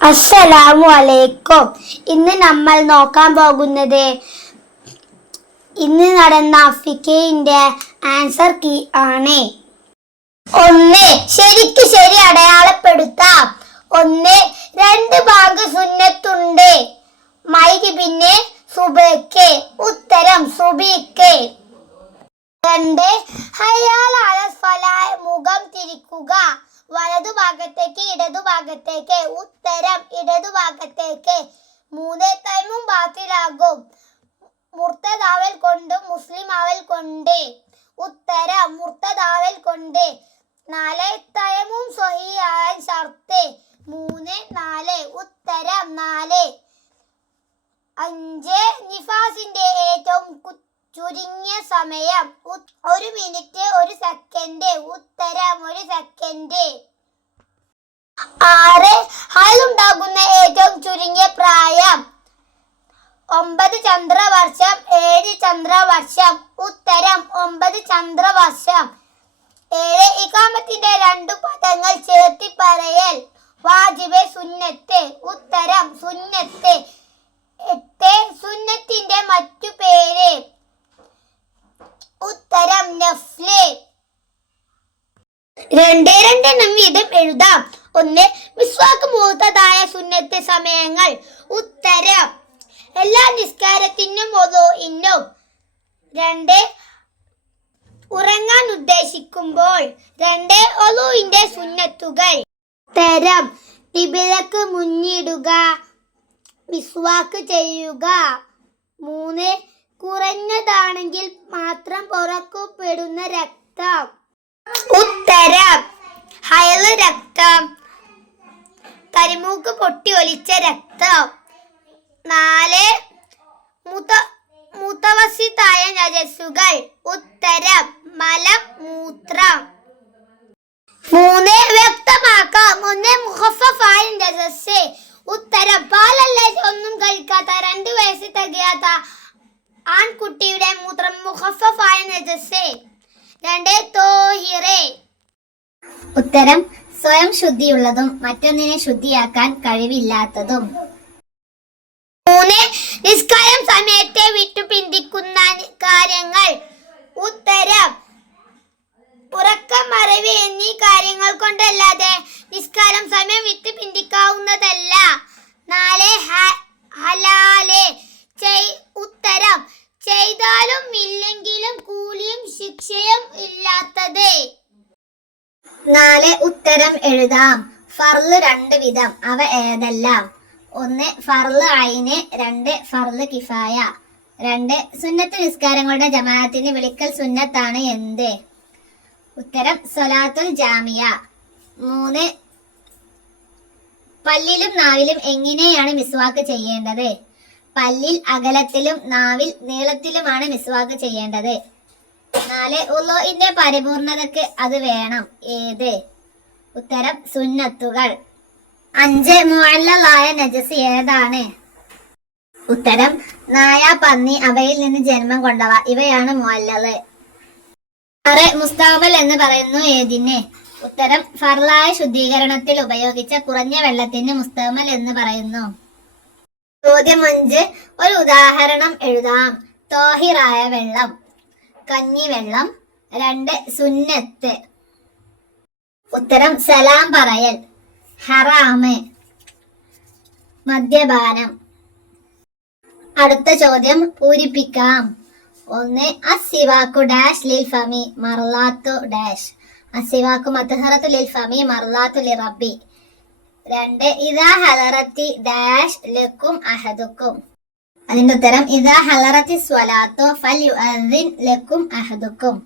അസ്സലാമു അലൈക്കും ഇന്ന് നമ്മൾ നോക്കാൻ പോകുന്നത് ഇന്ന് നടന്ന ഫിക്കയിന്റെ ആൻസർ കീ ആണ്. ഒന്ന് ശരിക്ക് ശരി അടയാളപ്പെടുത്താം. ഒന്ന് രണ്ട് ഭാഗ സുന്നത്തുണ്ട്. പിന്നെ സുബയ്ക്ക്. ഉത്തരം സുബിക്ക്. രണ്ട് സ്വലാ- മുഖം തിരിക്കുക. വലതുഭാഗത്തേക്ക് ഇടതുഭാഗത്തേക്ക് ഉത്തരം ഇടതുഭാഗത്തേക്ക്. മൂന്ന് തൈമും ബാത്തിലാകും. മുർത്തതാവൽ കൊണ്ട് മുസ്ലിം ആവൽ കൊണ്ട്. ഉത്തരം മുർത്തതാവൽ കൊണ്ട്. നാലേ തയമും സ്വഹിയാൻ ഷർത്ത്. മൂന്ന് നാല് ഉത്തരം നാല്. അഞ്ച് നിഫാസിന്റെ ഏറ്റവും ചുരുങ്ങിയ സമയം. ഒരു മിനിറ്റ് ഒരു സെക്കൻഡ്. ഉത്തരം ഒരു സെക്കൻഡ്. ആറ്. ഉണ്ടാകുന്ന ഏറ്റവും ചുരുങ്ങിയ പ്രായം. ഒമ്പത് ചന്ദ്രവർഷം ഏഴ് ചന്ദ്രവർഷം. ഉത്തരം ഒമ്പത് ചന്ദ്രവർഷം. ഏഴ്. ഇക്കാമത്തിന്റെ രണ്ടു പദങ്ങൾ ചേർത്തി പറയൽ. വാജിബ് സുന്നത്ത്. ഉത്തരം സുന്നത്ത്. എട്ട്. സുന്നത്തിന്റെ മറ്റു പേര് ഉത്തരം നഫ്ല് രണ്ടേ രണ്ടെണ്ണം വീതം എഴുതാം. ഒന്ന് വിശ്വാക്ക് മുഹൂർത്തതായ സുന്നത്ത് സമയങ്ങൾ. ഉത്തരം എല്ലാ നിസ്കാരത്തിനും ഒതോ ഇന്നും. രണ്ട് ഉറങ്ങാൻ ഉദ്ദേശിക്കുമ്പോൾ. രണ്ട് ഒലുവിന്റെ സുന്നത്തുകൾ. തരം നിബിലക്ക് മുന്നിടുക. വിസ്വാക്ക് ചെയ്യുക. മൂന്ന് കുറഞ്ഞതാണെങ്കിൽ മാത്രം പുറക്കപ്പെടുന്ന രക്തം. രക്തം. കരിമൂക്ക് പൊട്ടി ഒലിച്ച രക്തം. നാല് മുത മുതവസിതായ നജസ്സുകൾ ഉത്തരം മലം മൂത്രം. മൂന്ന് വ്യക്തമാക്കാം. ഒന്ന് മുഹഫായ രജസ് ഉത്തരം പാലല്ല ഒന്നും കഴിക്കാത്ത രണ്ട് വയസ്സ് തികയാത്ത ആൺകുട്ടിയുടെ മൂത്രം മുഹഫായ നജസ് രണ്ട് തോഹിറെ. ഉത്തരം സ്വയം ശുദ്ധിയുള്ളതും മറ്റൊന്നിനെ ശുദ്ധിയാക്കാൻ കഴിവില്ലാത്തതും. മൂന്ന് നിസ്കാരം സമയത്തെ വിട്ടു പിന്തിക്കുന്ന കാര്യങ്ങൾ. ഉത്തരം ഉറക്കം മറവി എന്നീ കാര്യങ്ങൾ കൊണ്ടല്ലാതെ നിസ്കാരം സമയം വിട്ടു പിന്തിക്കാവുന്നതല്ല നാല് ഹലാലെ ഉത്തരം ചെയ്താലും ഇല്ലെങ്കിലും കൂലിയും ശിക്ഷയും ഇല്ലാത്തത്. നാല് ഉത്തരം എഴുതാം. ഫർൾ രണ്ട് വിധം. അവ ഏതെല്ലാം? ഒന്ന് ഫർൾ അയിന് രണ്ട് ഫർൾ കിഫായ. രണ്ട് സുന്നത്ത് നിസ്കാരങ്ങളുടെ ജമാഅത്തിന് വിളിക്കൽ സുന്നത്താണ് എന്ത്? ഉത്തരം സൊലാത്തുൽ ജാമിയ. മൂന്ന് പല്ലിലും നാവിലും എങ്ങനെയാണ് മിസ്വാക്ക് ചെയ്യേണ്ടത്? പല്ലിൽ അകലത്തിലും നാവിൽ നീളത്തിലുമാണ് മിസ്വാക്ക് ചെയ്യേണ്ടത്. നാല് ഉള്ളോന്റെ പരിപൂർണതക്ക് അത് വേണം. ഏത്? ഉത്തരം സുന്നത്തുകൾ. അഞ്ച് മുഅല്ലലായ നജസ് ഏതാണ്? ഉത്തരം നായ പന്നി അവയിൽ നിന്ന് ജന്മം കൊണ്ടവ. ഇവയാണ് മുഅല്ലല് ആറ് മുസ്താബൽ എന്ന് പറയുന്നു ഏതിന്? ഉത്തരം ഫർലായ ശുദ്ധീകരണത്തിൽ ഉപയോഗിച്ച കുറഞ്ഞ വെള്ളത്തിന് മുസ്തമൽ എന്ന് പറയുന്നു. ചോദ്യം അഞ്ച്. ഒരു ഉദാഹരണം എഴുതാം. തോഹിറായ വെള്ളം. കഞ്ഞിവെള്ളം രണ്ട് സുന്നത്ത്. ഉത്തരം സലാം പറയൽ. ഹറാമ്. മദ്യപാനം. അടുത്ത ചോദ്യം പൂരിപ്പിക്കാം. ഒന്ന് അസിവാക്കു ഡാഷ് ലിൽ ഫമി മർലാത്തു ഡാഷ്. അസിവാക്കു മത്തഹറത്തു ലിൽ ഫമി മർലാത്തു റബ്ബി. രണ്ട് ഇതാ ഹലറത്തി ഡാഷ് ലക്കും അഹദുക്കും. അതിന്റെ ഉത്തരം ഇതാ ഹലറത്തി സ്വലാത്തോ ഫൽ യുഅദ്ദിൻ ലക്കും അഹദുക്കും